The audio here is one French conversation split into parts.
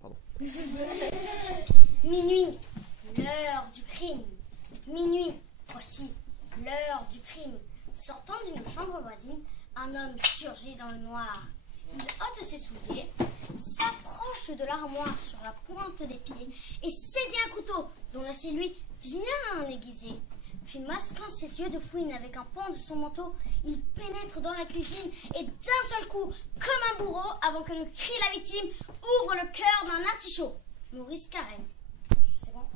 pardon. Minuit, l'heure du crime. Minuit, voici l'heure du crime. Sortant d'une chambre voisine, un homme surgit dans le noir. Il ôte ses souliers, s'approche de l'armoire sur la pointe des pieds et saisit un couteau dont l'acier lui bien aiguisé. Puis masquant ses yeux de fouine avec un pan de son manteau, il pénètre dans la cuisine et d'un seul coup, comme un bourreau, avant que ne crie la victime, ouvre le cœur d'un artichaut. Maurice Carême. C'est bon?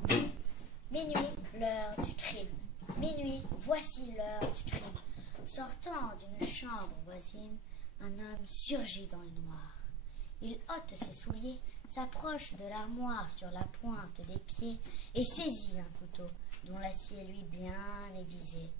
Minuit, l'heure du crime. Minuit, voici l'heure du crime. Sortant d'une chambre voisine, un homme surgit dans le noir. Il ôte ses souliers, s'approche de l'armoire sur la pointe des pieds et saisit un couteau dont l'acier lui bien aiguisé.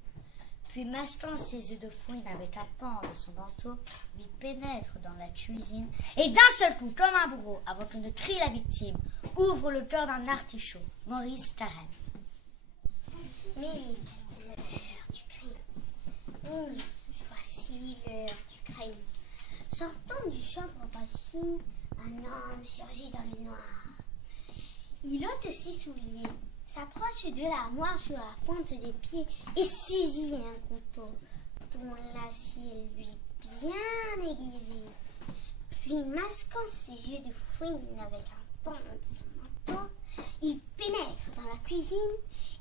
Puis masquant ses yeux de fouine avec un pan de son manteau, il pénètre dans la cuisine et d'un seul coup, comme un bourreau, avant que ne crie la victime, ouvre le cœur d'un artichaut. Maurice Carême. Minuit, l'heure du crime. Minuit, voici l'heure du crime. Sortant du chambre voisine, un homme surgit dans le noir. Il ôte ses souliers, s'approche de l'armoire sur la pointe des pieds et saisit un couteau dont l'acier lui bien aiguisé. Puis masquant ses yeux de fouine avec un pan de son manteau, il pénètre dans la cuisine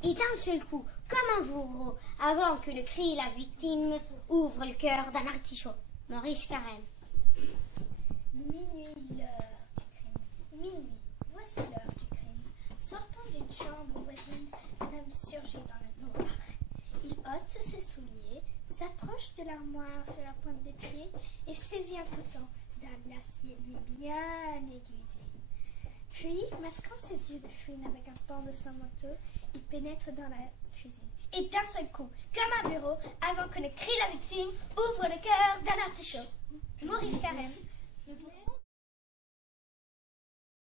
et d'un seul coup, comme un bourreau, avant que ne crie la victime, ouvre le cœur d'un artichaut. Maurice Carême. Minuit, l'heure du crime. Minuit, voici l'heure du crime. Sortant d'une chambre voisine, un homme surgit dans le noir. Il ôte ses souliers, s'approche de l'armoire sur la pointe des pieds et saisit un couteau d'un acier lui bien aiguisé. Puis, masquant ses yeux de fouine avec un pan de son manteau, il pénètre dans la cuisine. Et d'un seul coup, comme un bureau, avant que ne crie la victime, ouvre le cœur d'un artichaut. Maurice Carême.